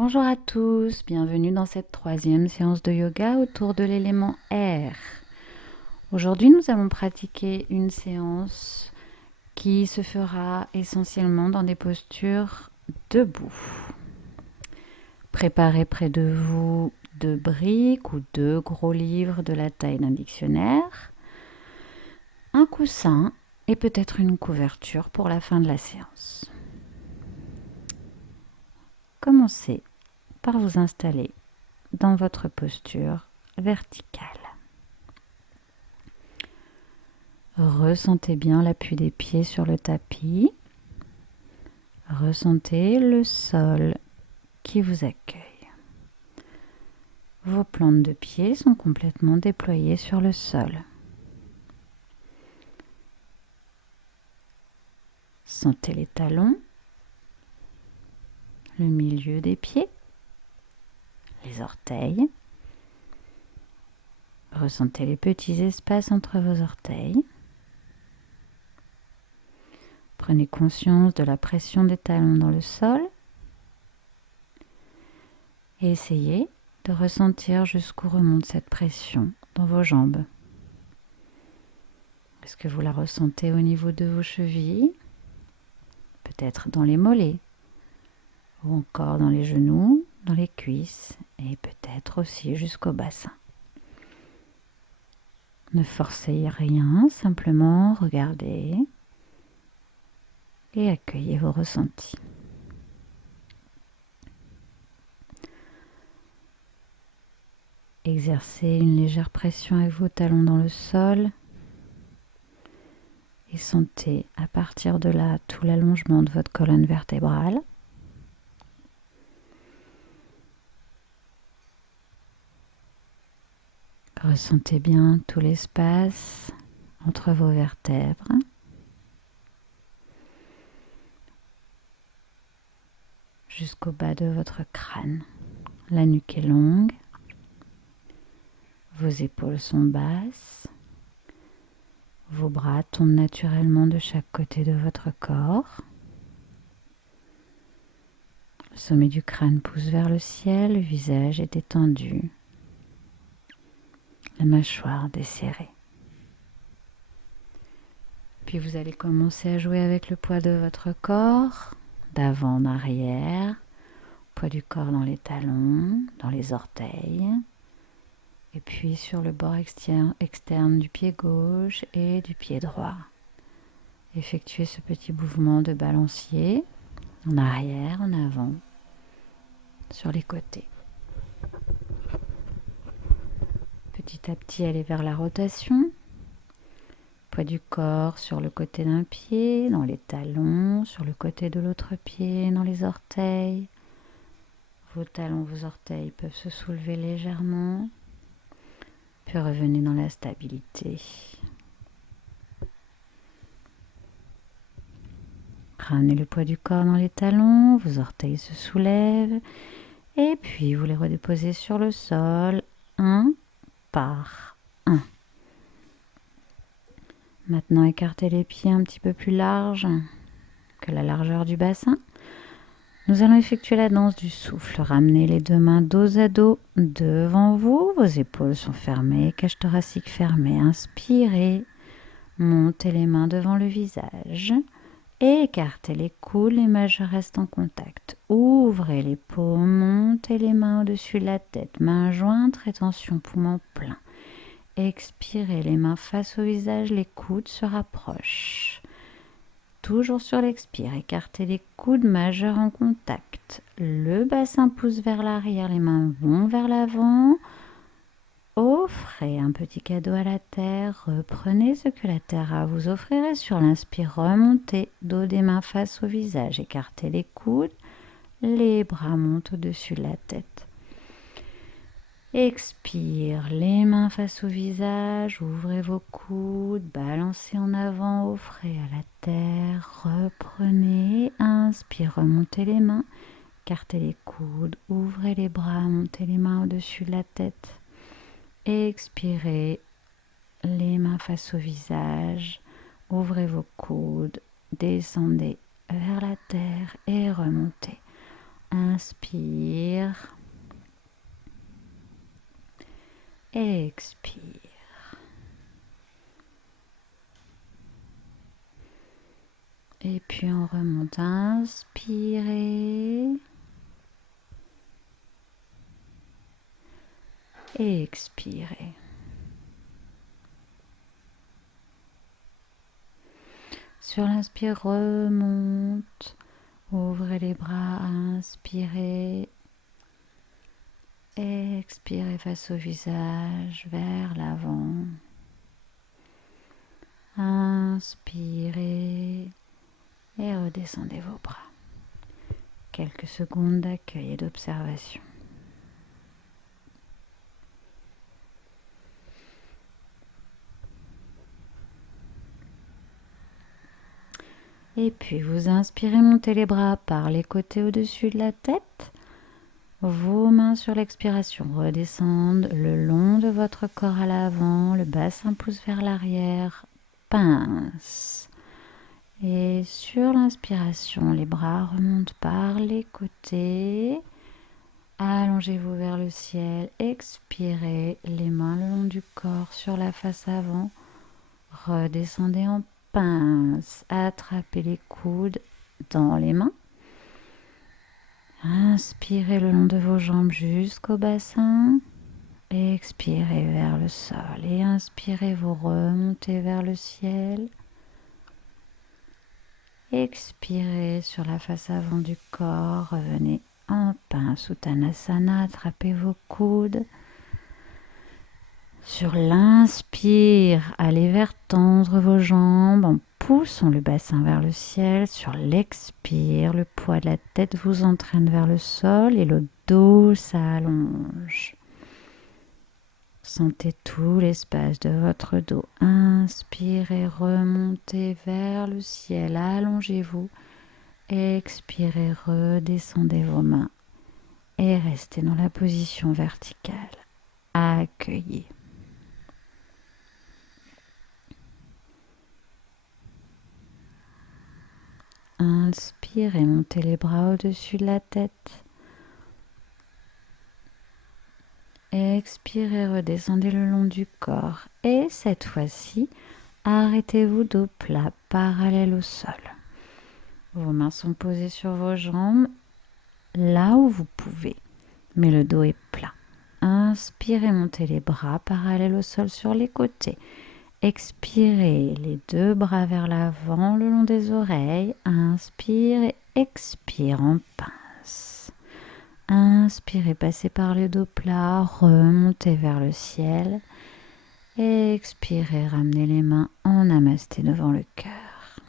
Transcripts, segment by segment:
Bonjour à tous, bienvenue dans cette troisième séance de yoga autour de l'élément air. Aujourd'hui, nous allons pratiquer une séance qui se fera essentiellement dans des postures debout. Préparez près de vous 2 briques ou 2 gros livres de la taille d'un dictionnaire, un coussin et peut-être une couverture pour la fin de la séance. Commencez par vous installer dans votre posture verticale. Ressentez bien l'appui des pieds sur le tapis. Ressentez le sol qui vous accueille. Vos plantes de pieds sont complètement déployées sur le sol. Sentez les talons, le milieu des pieds, les orteils. Ressentez les petits espaces entre vos orteils. Prenez conscience de la pression des talons dans le sol et essayez de ressentir jusqu'où remonte cette pression dans vos jambes. Est-ce que vous la ressentez au niveau de vos chevilles, peut-être dans les mollets, ou encore dans les genoux, dans les cuisses et peut-être aussi jusqu'au bassin. Ne forcez rien, simplement regardez et accueillez vos ressentis. Exercez une légère pression avec vos talons dans le sol et sentez à partir de là tout l'allongement de votre colonne vertébrale. Ressentez bien tout l'espace entre vos vertèbres. Jusqu'au bas de votre crâne. La nuque est longue. Vos épaules sont basses. Vos bras tombent naturellement de chaque côté de votre corps. Le sommet du crâne pousse vers le ciel, le visage est détendu. La mâchoire desserrée. Puis vous allez commencer à jouer avec le poids de votre corps, d'avant en arrière, poids du corps dans les talons, dans les orteils, et puis sur le bord externe du pied gauche et du pied droit. Effectuez ce petit mouvement de balancier, en arrière, en avant, sur les côtés. Petit à petit, allez vers la rotation. Poids du corps sur le côté d'un pied, dans les talons, sur le côté de l'autre pied, dans les orteils. Vos talons, vos orteils peuvent se soulever légèrement. Puis revenez dans la stabilité. Ramenez le poids du corps dans les talons, vos orteils se soulèvent. Et puis vous les redéposez sur le sol, un par un. Maintenant, écartez les pieds un petit peu plus larges que la largeur du bassin. Nous allons effectuer la danse du souffle. Ramenez les 2 mains dos à dos devant vous. Vos épaules sont fermées, cage thoracique fermée. Inspirez. Montez les mains devant le visage. Écartez les coudes, les majeurs restent en contact. Ouvrez les paumes, montez les mains au-dessus de la tête. Mains jointes, rétention poumon plein. Expirez, les mains face au visage, les coudes se rapprochent. Toujours sur l'expire, écartez les coudes majeurs en contact. Le bassin pousse vers l'arrière, les mains vont vers l'avant. Offrez un petit cadeau à la terre, reprenez ce que la terre a à vous offrir et sur l'inspire, remontez, dos des mains face au visage, écartez les coudes, les bras montent au-dessus de la tête. Expire, les mains face au visage, ouvrez vos coudes, balancez en avant, offrez à la terre, reprenez, inspire, remontez les mains, écartez les coudes, ouvrez les bras, montez les mains au-dessus de la tête. Expirez, les mains face au visage, ouvrez vos coudes, descendez vers la terre et remontez. Inspire, Expire. Et puis on remonte. Inspirez. Et expirez. Sur l'inspire, remonte. Ouvrez les bras, inspirez. Expirez face au visage, vers l'avant. Inspirez et redescendez vos bras. Quelques secondes d'accueil et d'observation. Et puis vous inspirez, montez les bras par les côtés au-dessus de la tête. Vos mains sur l'expiration redescendent le long de votre corps à l'avant, le bassin pousse vers l'arrière, pince. Et sur l'inspiration, les bras remontent par les côtés. Allongez-vous vers le ciel, expirez, les mains le long du corps sur la face avant. Redescendez en pince, attrapez les coudes dans les mains. Inspirez le long de vos jambes jusqu'au bassin. Expirez vers le sol et inspirez, vous remontez vers le ciel. Expirez sur la face avant du corps, revenez en pince Uttanasana, attrapez vos coudes. Sur l'inspire, allez vers tendre vos jambes en poussant le bassin vers le ciel. Sur l'expire, le poids de la tête vous entraîne vers le sol et le dos s'allonge. Sentez tout l'espace de votre dos. Inspirez, remontez vers le ciel, allongez-vous. Expirez, redescendez vos mains et restez dans la position verticale. Accueillez. Inspirez, montez les bras au-dessus de la tête. Expirez, redescendez le long du corps. Et cette fois-ci, arrêtez-vous dos plat, parallèle au sol. Vos mains sont posées sur vos jambes, là où vous pouvez, mais le dos est plat. Inspirez, montez les bras parallèles au sol sur les côtés. Expirez, les deux bras vers l'avant le long des oreilles. Inspire et expire en pince. Inspirez, passez par le dos plat, remontez vers le ciel. Expirez, ramenez les mains en namasté devant le cœur.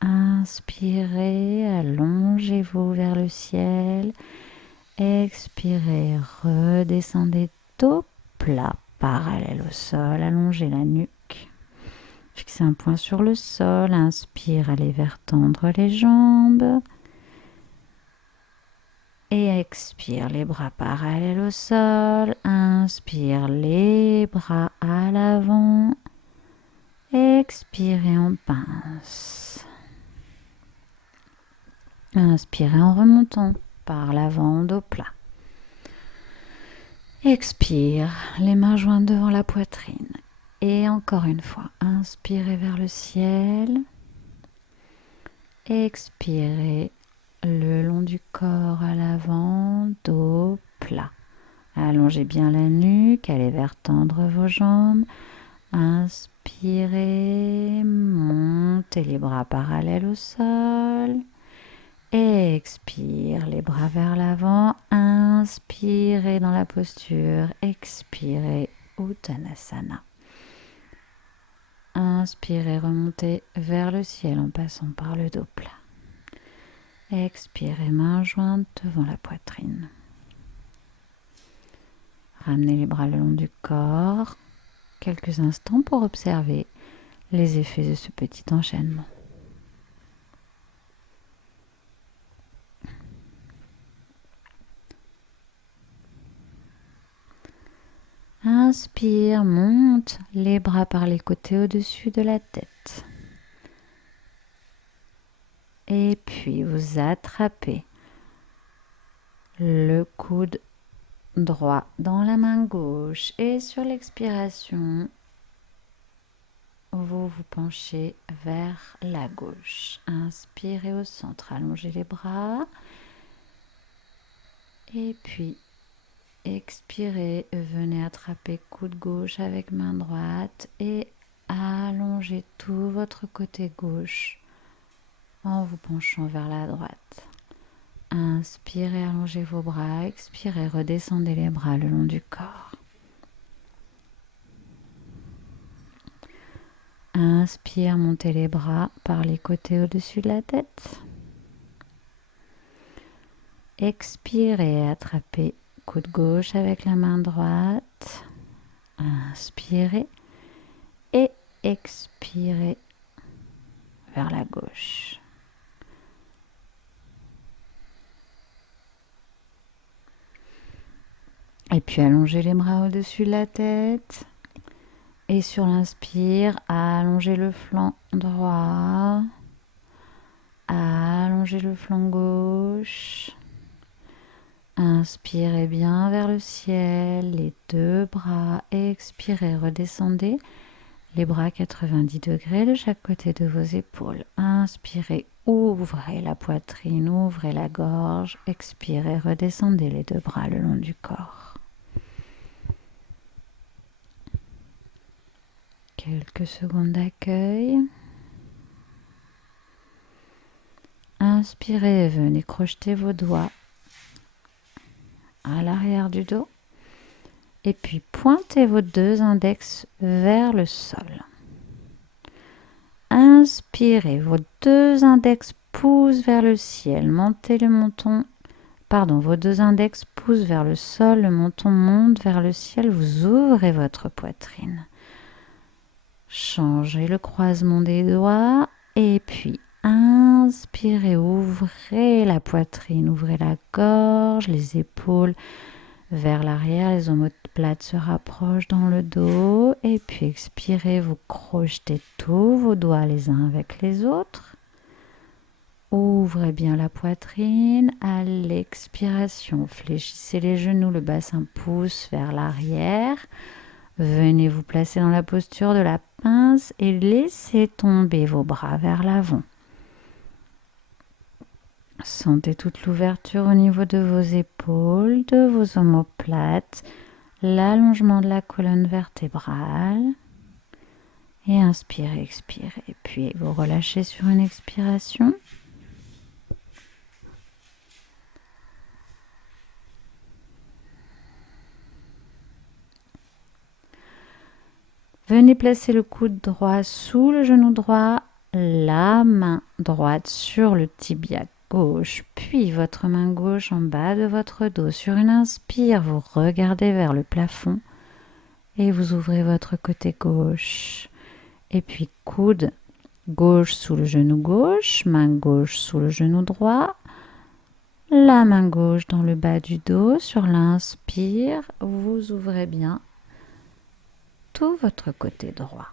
Inspirez, allongez-vous vers le ciel. Expirez, redescendez dos plat, parallèle au sol, allongez la nuque. Fixez un point sur le sol, inspire, allez vers tendre les jambes. Et expire, les bras parallèles au sol. Inspire, les bras à l'avant. Expirez en pince. Inspirez en remontant par l'avant, dos plat. Expire, les mains jointes devant la poitrine. Et encore une fois, inspirez vers le ciel. Expirez le long du corps à l'avant, dos plat. Allongez bien la nuque, allez vers tendre vos jambes. Inspirez, montez les bras parallèles au sol. Expire, les bras vers l'avant. Inspirez dans la posture. Expirez, Uttanasana. Inspirez, remontez vers le ciel en passant par le dos plat. Expirez, mains jointes devant la poitrine. Ramenez les bras le long du corps. Quelques instants pour observer les effets de ce petit enchaînement. Inspire, monte les bras par les côtés au-dessus de la tête. Et puis vous attrapez le coude droit dans la main gauche. Et sur l'expiration, vous vous penchez vers la gauche. Inspirez au centre, allongez les bras. Et puis, expirez, venez attraper coude gauche avec main droite et allongez tout votre côté gauche en vous penchant vers la droite. Inspirez, allongez vos bras. Expirez, redescendez les bras le long du corps. Inspire, montez les bras par les côtés au-dessus de la tête. Expirez, attrapez coude gauche avec la main droite. Inspirez et expirez vers la gauche. Et puis allongez les bras au-dessus de la tête. Et sur l'inspire, allongez le flanc droit. Allongez le flanc gauche. Inspirez bien vers le ciel, les deux bras. Expirez, redescendez les bras 90 degrés de chaque côté de vos épaules. Inspirez, ouvrez la poitrine, ouvrez la gorge. Expirez, redescendez les deux bras le long du corps. Quelques secondes d'accueil. Inspirez, venez crocheter vos doigts à l'arrière du dos. Et puis pointez vos deux index vers le sol. Inspirez, vos deux index poussent vers le ciel. Montez le menton. Vos deux index poussent vers le sol. Le menton monte vers le ciel. Vous ouvrez votre poitrine. Changez le croisement des doigts. Et puis inspirez, ouvrez la poitrine, ouvrez la gorge, les épaules vers l'arrière, les omoplates se rapprochent dans le dos. Et puis expirez, vous crochetez tous vos doigts les uns avec les autres. Ouvrez bien la poitrine. À l'expiration, fléchissez les genoux, le bassin pousse vers l'arrière. Venez vous placer dans la posture de la pince et laissez tomber vos bras vers l'avant. Sentez toute l'ouverture au niveau de vos épaules, de vos omoplates, l'allongement de la colonne vertébrale. Et inspirez, expirez. Puis vous relâchez sur une expiration. Venez placer le coude droit sous le genou droit, la main droite sur le tibia gauche, puis votre main gauche en bas de votre dos. Sur une inspire, vous regardez vers le plafond et vous ouvrez votre côté gauche. Et puis coude gauche sous le genou gauche, main gauche sous le genou droit, la main gauche dans le bas du dos. Sur l'inspire, vous ouvrez bien tout votre côté droit.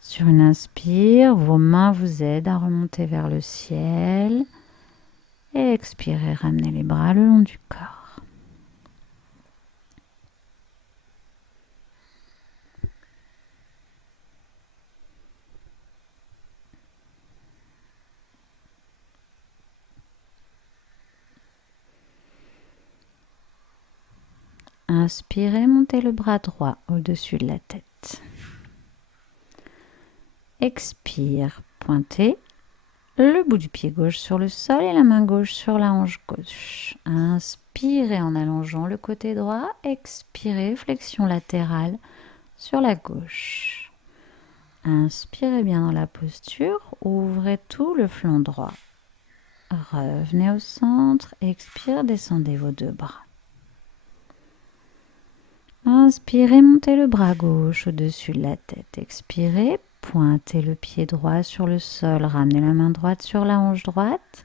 Sur une inspire, vos mains vous aident à remonter vers le ciel. Et expirez, ramenez les bras le long du corps. Inspirez, montez le bras droit au-dessus de la tête. Expire, pointez le bout du pied gauche sur le sol et la main gauche sur la hanche gauche. Inspirez en allongeant le côté droit. Expirez, flexion latérale sur la gauche. Inspirez bien dans la posture. Ouvrez tout le flanc droit. Revenez au centre. Expire, descendez vos deux bras. Inspirez, montez le bras gauche au-dessus de la tête. Expirez, pointez le pied droit sur le sol. Ramenez la main droite sur la hanche droite.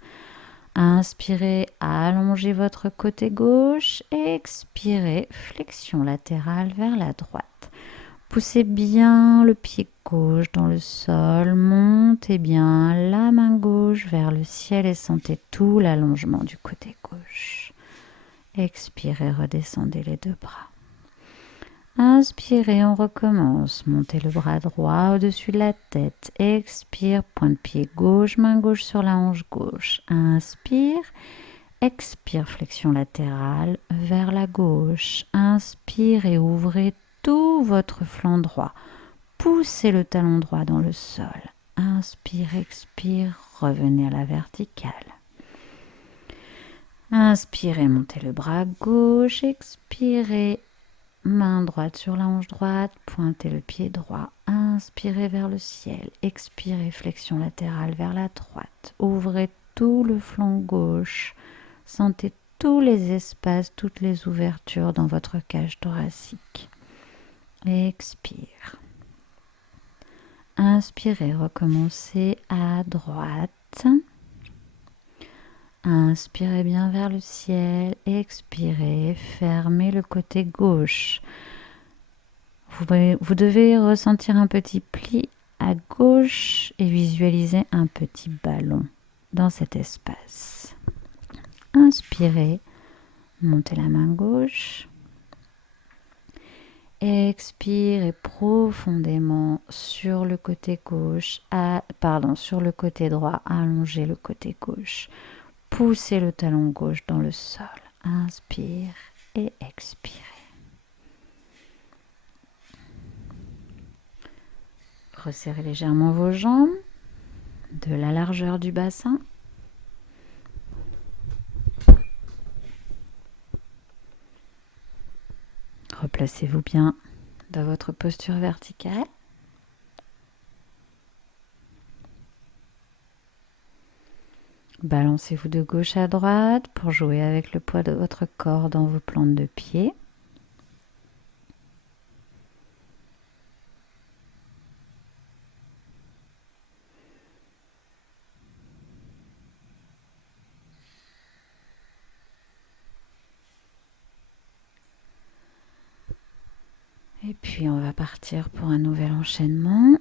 Inspirez, allongez votre côté gauche. Expirez, flexion latérale vers la droite. Poussez bien le pied gauche dans le sol. Montez bien la main gauche vers le ciel et sentez tout l'allongement du côté gauche. Expirez, redescendez les deux bras. Inspirez, on recommence. Montez le bras droit au-dessus de la tête. Expire, point de pied gauche, main gauche sur la hanche gauche. Inspire. Expire, flexion latérale vers la gauche. Inspire et ouvrez tout votre flanc droit. Poussez le talon droit dans le sol. Inspire, expire, revenez à la verticale. Inspirez, montez le bras gauche. Expirez, main droite sur la hanche droite, pointez le pied droit. Inspirez vers le ciel. Expirez, flexion latérale vers la droite. Ouvrez tout le flanc gauche. Sentez tous les espaces, toutes les ouvertures dans votre cage thoracique. Expire. Inspirez, recommencez à droite. Inspirez bien vers le ciel. Expirez, fermez le côté gauche. Vous devez ressentir un petit pli à gauche et visualiser un petit ballon dans cet espace. Inspirez, montez la main gauche. Expirez profondément sur le côté gauche, sur le côté droit, allongez le côté gauche. Poussez le talon gauche dans le sol. Inspire et expirez. Resserrez légèrement vos jambes de la largeur du bassin. Replacez-vous bien dans votre posture verticale. Balancez-vous de gauche à droite pour jouer avec le poids de votre corps dans vos plantes de pied. Et puis on va partir pour un nouvel enchaînement.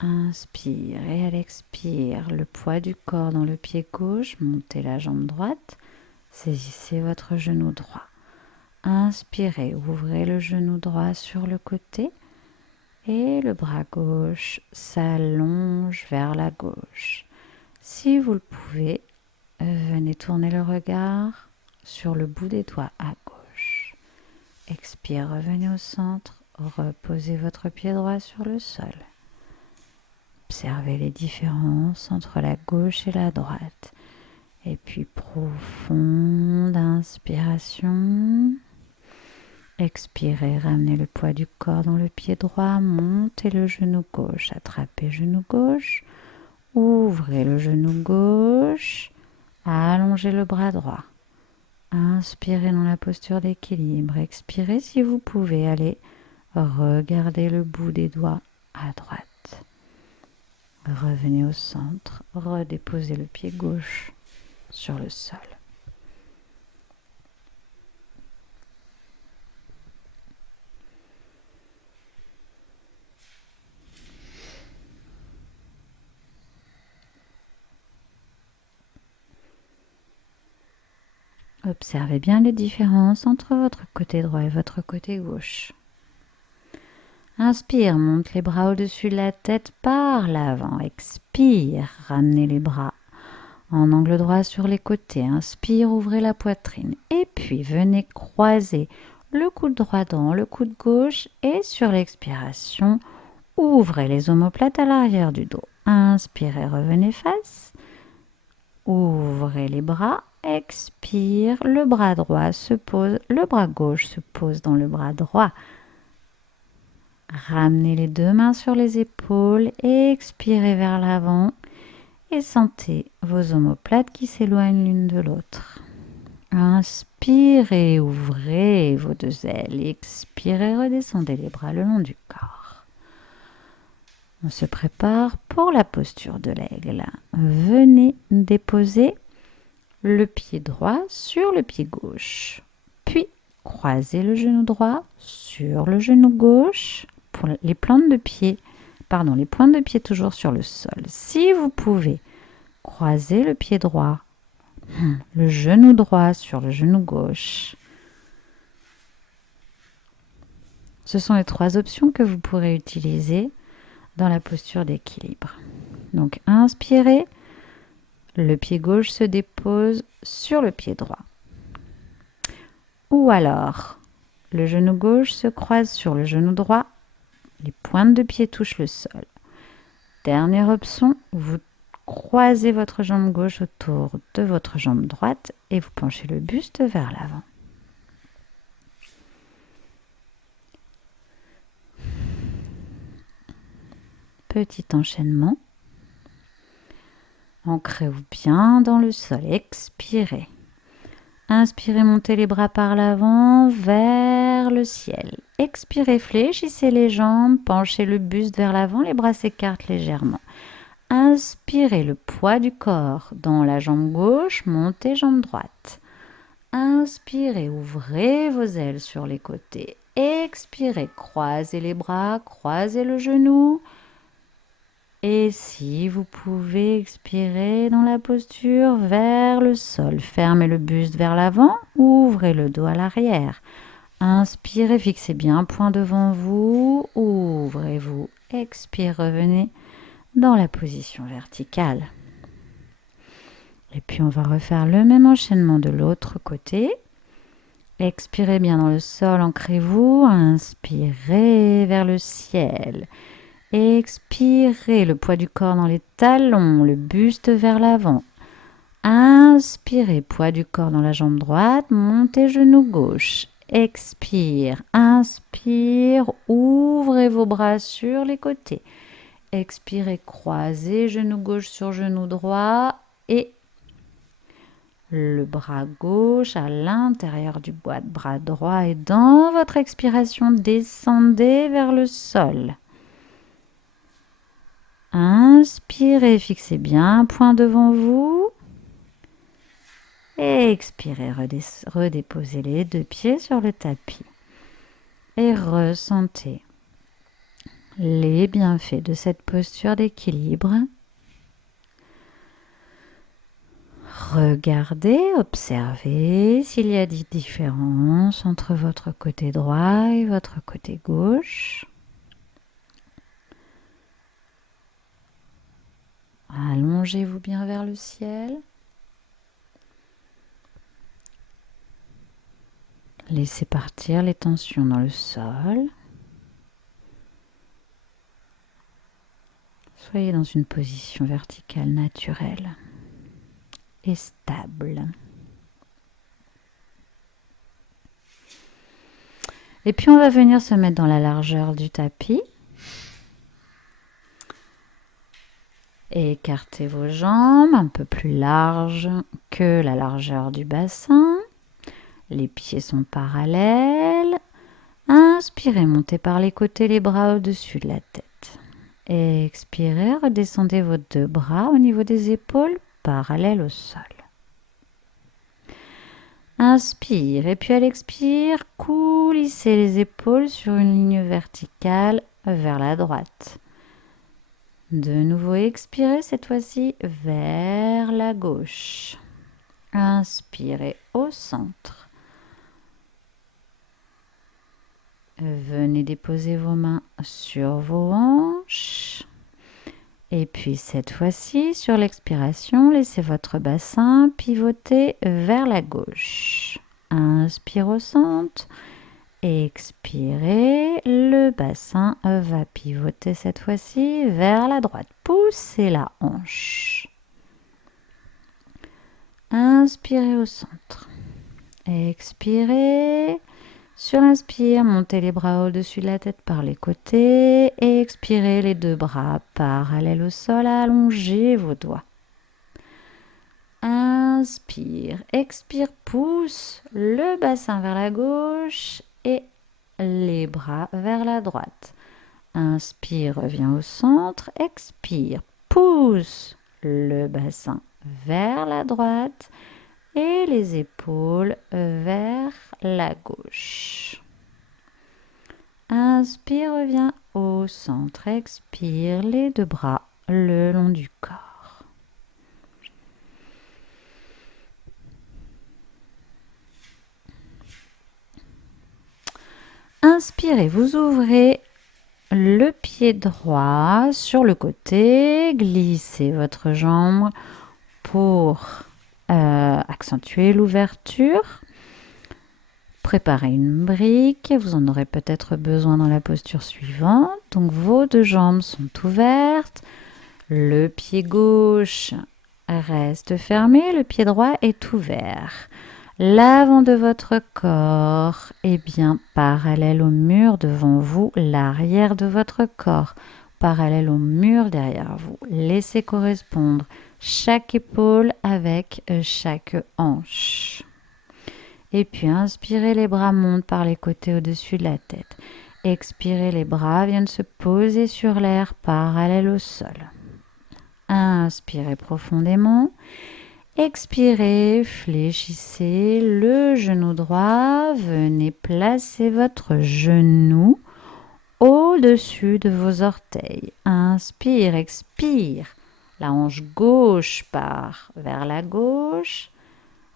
Inspire et à l'expire, le poids du corps dans le pied gauche, montez la jambe droite, saisissez votre genou droit. Inspirez, ouvrez le genou droit sur le côté et le bras gauche s'allonge vers la gauche. Si vous le pouvez, venez tourner le regard sur le bout des doigts à gauche. Expire, revenez au centre, reposez votre pied droit sur le sol. Observez les différences entre la gauche et la droite. Et puis profonde inspiration. Expirez, ramenez le poids du corps dans le pied droit, montez le genou gauche, attrapez genou gauche, ouvrez le genou gauche, allongez le bras droit. Inspirez dans la posture d'équilibre. Expirez si vous pouvez. Allez, regardez le bout des doigts à droite. Revenez au centre, redéposez le pied gauche sur le sol. Observez bien les différences entre votre côté droit et votre côté gauche. Inspire, monte les bras au-dessus de la tête par l'avant. Expire, ramenez les bras en angle droit sur les côtés. Inspire, ouvrez la poitrine. Et puis, venez croiser le coude droit dans le coude gauche. Et sur l'expiration, ouvrez les omoplates à l'arrière du dos. Inspirez, revenez face. Ouvrez les bras. Expire, le bras droit se pose, le bras gauche se pose dans le bras droit. Ramenez les deux mains sur les épaules, expirez vers l'avant et sentez vos omoplates qui s'éloignent l'une de l'autre. Inspirez, ouvrez vos deux ailes, expirez, redescendez les bras le long du corps. On se prépare pour la posture de l'aigle. Venez déposer le pied droit sur le pied gauche, puis croisez le genou droit sur le genou gauche. Pour les pointes de pied toujours sur le sol. Si vous pouvez, croisez le pied droit Le genou droit sur le genou gauche. Ce sont les 3 options que vous pourrez utiliser dans la posture d'équilibre. Donc, inspirez, le pied gauche se dépose sur le pied droit. Ou alors, le genou gauche se croise sur le genou droit, les pointes de pied touchent le sol. Dernière option, vous croisez votre jambe gauche autour de votre jambe droite et vous penchez le buste vers l'avant. Petit enchaînement. Ancrez-vous bien dans le sol. Expirez. Inspirez, montez les bras par l'avant vers le ciel. Expirez, fléchissez les jambes, penchez le buste vers l'avant, les bras s'écartent légèrement. Inspirez le poids du corps dans la jambe gauche, montez jambe droite. Inspirez, ouvrez vos ailes sur les côtés. Expirez, croisez les bras, croisez le genou. Et si vous pouvez expirer dans la posture vers le sol, fermez le buste vers l'avant, ouvrez le dos à l'arrière. Inspirez, fixez bien un point devant vous, ouvrez-vous, expirez, revenez dans la position verticale. Et puis on va refaire le même enchaînement de l'autre côté. Expirez bien dans le sol, ancrez-vous, inspirez vers le ciel. Expirez, le poids du corps dans les talons, le buste vers l'avant. Inspirez, poids du corps dans la jambe droite, montez genou gauche. Expire, inspire, ouvrez vos bras sur les côtés. Expirez, croisez genou gauche sur genou droit et le bras gauche à l'intérieur du bras droit et dans votre expiration, descendez vers le sol. Inspirez, fixez bien un point devant vous. Et expirez, redéposez les 2 pieds sur le tapis. Et ressentez les bienfaits de cette posture d'équilibre. Regardez, observez s'il y a des différences entre votre côté droit et votre côté gauche. Allongez-vous bien vers le ciel. Laissez partir les tensions dans le sol. Soyez dans une position verticale naturelle et stable. Et puis on va venir se mettre dans la largeur du tapis. Écartez vos jambes un peu plus larges que la largeur du bassin. Les pieds sont parallèles. Inspirez, montez par les côtés les bras au-dessus de la tête. Expirez, redescendez vos 2 bras au niveau des épaules, parallèles au sol. Inspire et puis à l'expire, coulissez les épaules sur une ligne verticale vers la droite. De nouveau, expirez cette fois-ci vers la gauche. Inspirez au centre. Venez déposer vos mains sur vos hanches. Et puis cette fois-ci, sur l'expiration, laissez votre bassin pivoter vers la gauche. Inspire au centre. Expirez, le bassin va pivoter cette fois-ci vers la droite. Poussez la hanche. Inspirez au centre. Expirez. Sur l'inspire, montez les bras au-dessus de la tête par les côtés. Expirez, les 2 bras parallèles au sol. Allongez vos doigts. Inspire, expire, pousse le bassin vers la gauche et les bras vers la droite. Inspire, reviens au centre. Expire, pousse le bassin vers la droite et les épaules vers la gauche. Inspire, reviens au centre. Expire, les 2 bras le long du corps. Inspirez, vous ouvrez le pied droit sur le côté, glissez votre jambe pour accentuer l'ouverture. Préparez une brique, vous en aurez peut-être besoin dans la posture suivante. Donc vos deux jambes sont ouvertes, le pied gauche reste fermé, le pied droit est ouvert. L'avant de votre corps est bien parallèle au mur devant vous, l'arrière de votre corps parallèle au mur derrière vous. Laissez correspondre chaque épaule avec chaque hanche. Et puis inspirez, les bras montent par les côtés au-dessus de la tête. Expirez, les bras viennent se poser sur l'air parallèle au sol. Inspirez profondément. Expirez, fléchissez le genou droit. Venez placer votre genou au-dessus de vos orteils. Inspire, expire. La hanche gauche part vers la gauche.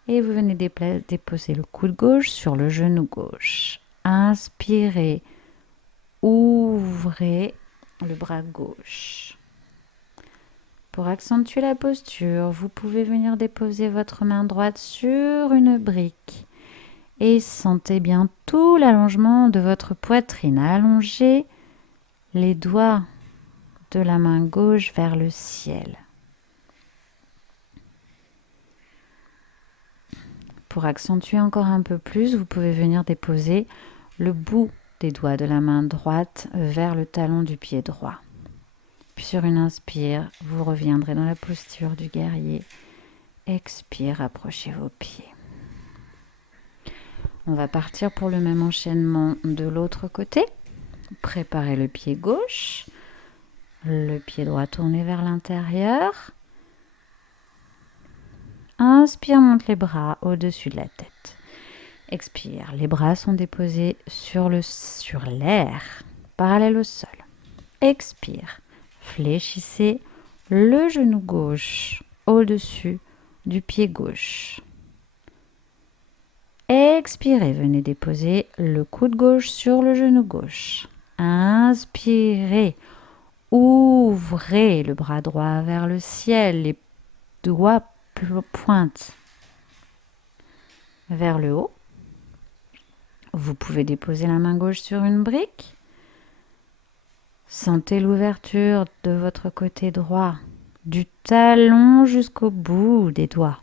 Et vous venez déposer le coude gauche sur le genou gauche. Inspirez, ouvrez le bras gauche. Pour accentuer la posture, vous pouvez venir déposer votre main droite sur une brique et sentez bien tout l'allongement de votre poitrine. Allongez les doigts de la main gauche vers le ciel. Pour accentuer encore un peu plus, vous pouvez venir déposer le bout des doigts de la main droite vers le talon du pied droit. Puis sur une inspire, vous reviendrez dans la posture du guerrier. Expire, approchez vos pieds. On va partir pour le même enchaînement de l'autre côté. Préparez le pied gauche, le pied droit tourné vers l'intérieur. Inspire, monte les bras au-dessus de la tête. Expire, les bras sont déposés sur l'air, parallèle au sol. Expire, fléchissez le genou gauche au-dessus du pied gauche. Expirez, venez déposer le coude gauche sur le genou gauche. Inspirez, ouvrez le bras droit vers le ciel, les doigts pointent vers le haut. Vous pouvez déposer la main gauche sur une brique. Sentez l'ouverture de votre côté droit, du talon jusqu'au bout des doigts.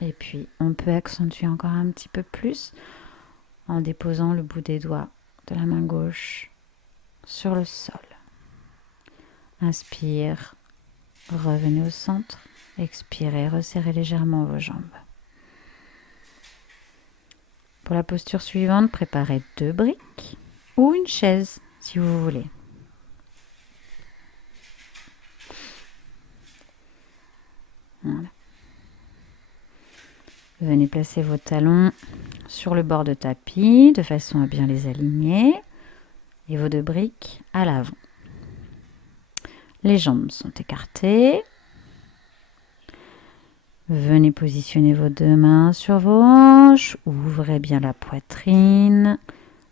Et puis, on peut accentuer encore un petit peu plus en déposant le bout des doigts de la main gauche sur le sol. Inspire, revenez au centre. Expirez, resserrez légèrement vos jambes. Pour la posture suivante, préparez 2 briques ou une chaise si vous voulez. Voilà. Venez placer vos talons sur le bord de tapis de façon à bien les aligner et vos 2 briques à l'avant. Les jambes sont écartées. Venez positionner vos 2 mains sur vos hanches. Ouvrez bien la poitrine.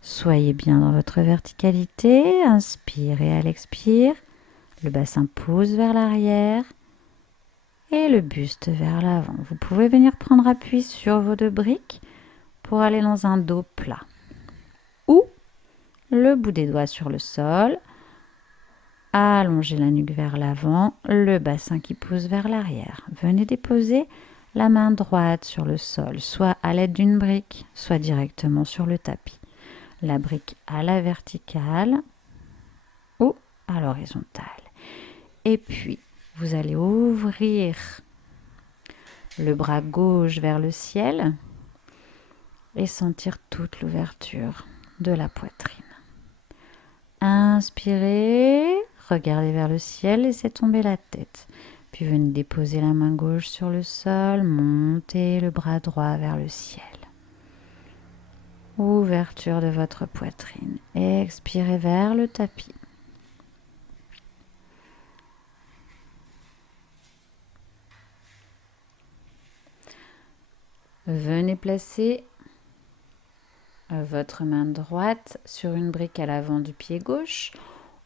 Soyez bien dans votre verticalité. Inspirez à l'expire. Le bassin pousse vers l'arrière et le buste vers l'avant. Vous pouvez venir prendre appui sur vos 2 briques pour aller dans un dos plat. Ou le bout des doigts sur le sol. Allongez la nuque vers l'avant, le bassin qui pousse vers l'arrière. Venez déposer la main droite sur le sol, soit à l'aide d'une brique, soit directement sur le tapis. La brique à la verticale ou à l'horizontale. Et puis, vous allez ouvrir le bras gauche vers le ciel et sentir toute l'ouverture de la poitrine. Inspirez, regardez vers le ciel, laissez tomber la tête. Puis venez déposer la main gauche sur le sol, montez le bras droit vers le ciel. Ouverture de votre poitrine. Expirez vers le tapis. Venez placer votre main droite sur une brique à l'avant du pied gauche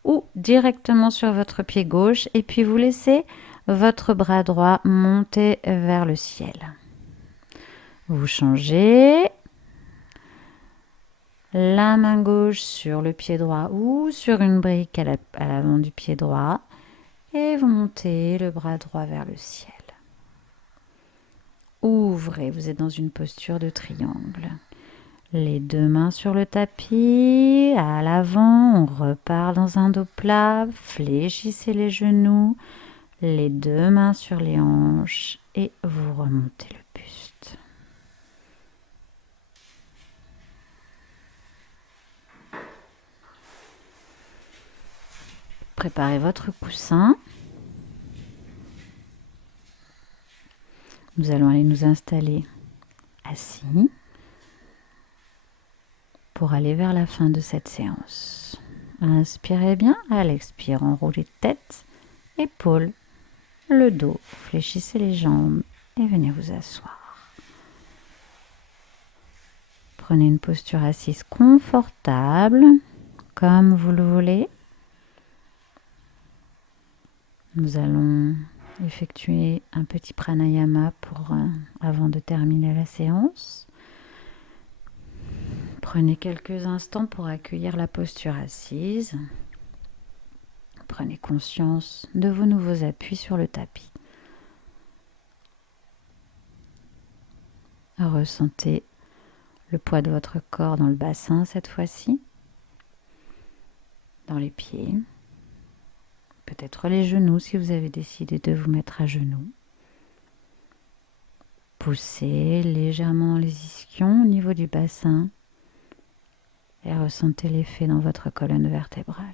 ou directement sur votre pied gauche et puis vous laissez votre bras droit monter vers le ciel. Vous changez la main gauche sur le pied droit ou sur une brique à l'avant du pied droit et vous montez le bras droit vers le ciel. Ouvrez, vous êtes dans une posture de triangle. Les deux mains sur le tapis, à l'avant, on repart dans un dos plat, fléchissez les genoux, les deux mains sur les hanches et vous remontez le buste. Préparez votre coussin. Nous allons aller nous installer assis pour aller vers la fin de cette séance. Inspirez bien, à l'expire, enroulez tête, épaules, le dos, fléchissez les jambes et venez vous asseoir. Prenez une posture assise confortable, comme vous le voulez. Nous allons effectuer un petit pranayama avant de terminer la séance. Prenez quelques instants pour accueillir la posture assise. Prenez conscience de vos nouveaux appuis sur le tapis. Ressentez le poids de votre corps dans le bassin cette fois-ci, dans les pieds. Peut-être les genoux si vous avez décidé de vous mettre à genoux. Poussez légèrement les ischions au niveau du bassin et ressentez l'effet dans votre colonne vertébrale.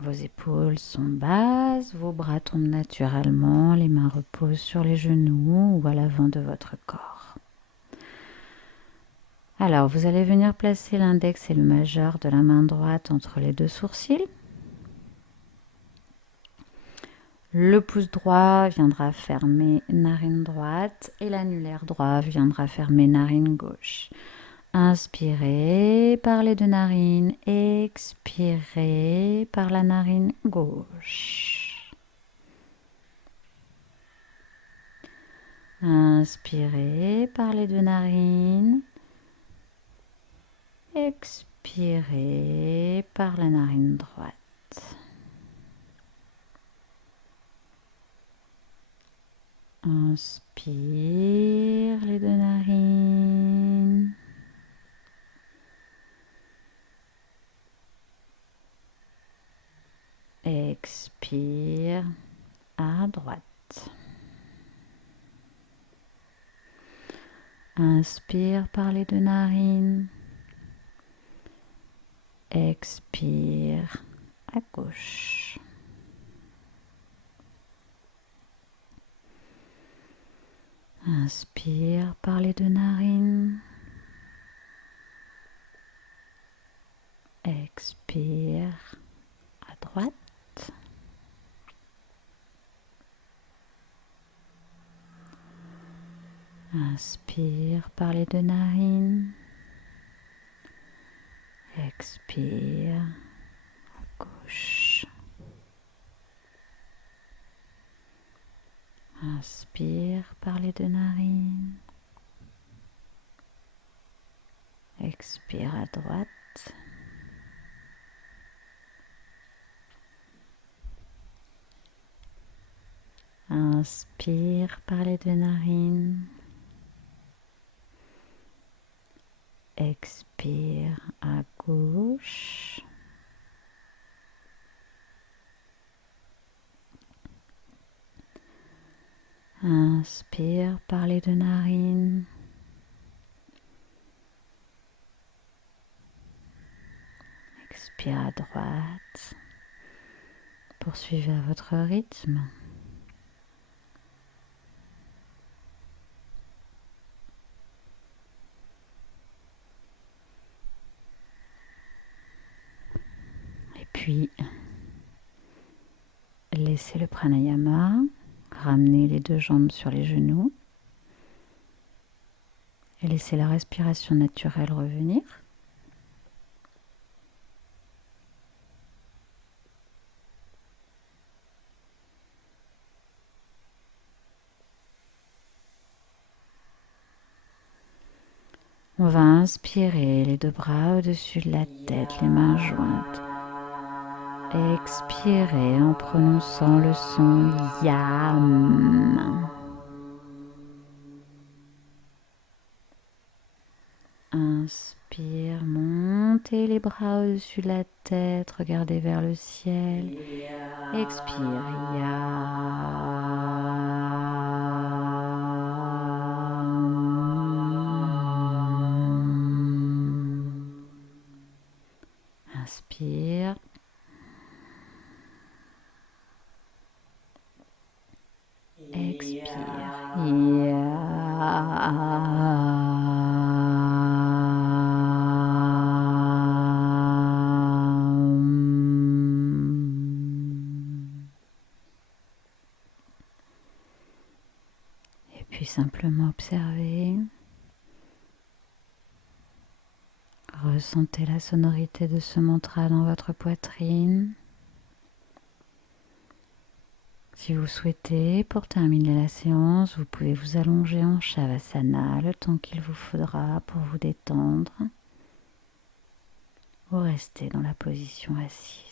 Vos épaules sont basses, vos bras tombent naturellement, les mains reposent sur les genoux ou à l'avant de votre corps. Alors, vous allez venir placer l'index et le majeur de la main droite entre les deux sourcils. Le pouce droit viendra fermer narine droite et l'annulaire droit viendra fermer narine gauche. Inspirez par les deux narines, expirez par la narine gauche. Inspirez par les deux narines, expirez par la narine droite. Inspire les deux narines. Expire à droite. Inspire par les deux narines. Expire à gauche. Inspire par les deux narines. Expire à droite. Inspire par les deux narines. Expire à gauche. Inspire par les deux narines. Expire à droite. Inspire par les deux narines. Expire à gauche. Inspire par les deux narines. Expire à droite. Poursuivez à votre rythme. Et puis, laissez le pranayama. Ramenez les deux jambes sur les genoux. Et laissez la respiration naturelle revenir. On va inspirer les 2 bras au-dessus de la tête, les mains jointes. Expirez en prononçant le son YAM. Inspire, montez les bras au-dessus de la tête, regardez vers le ciel. Expire, YAM. Inspire. Expire. Et puis simplement observer. Ressentez la sonorité de ce mantra dans votre poitrine. Si vous souhaitez, pour terminer la séance, vous pouvez vous allonger en Shavasana le temps qu'il vous faudra pour vous détendre ou rester dans la position assise.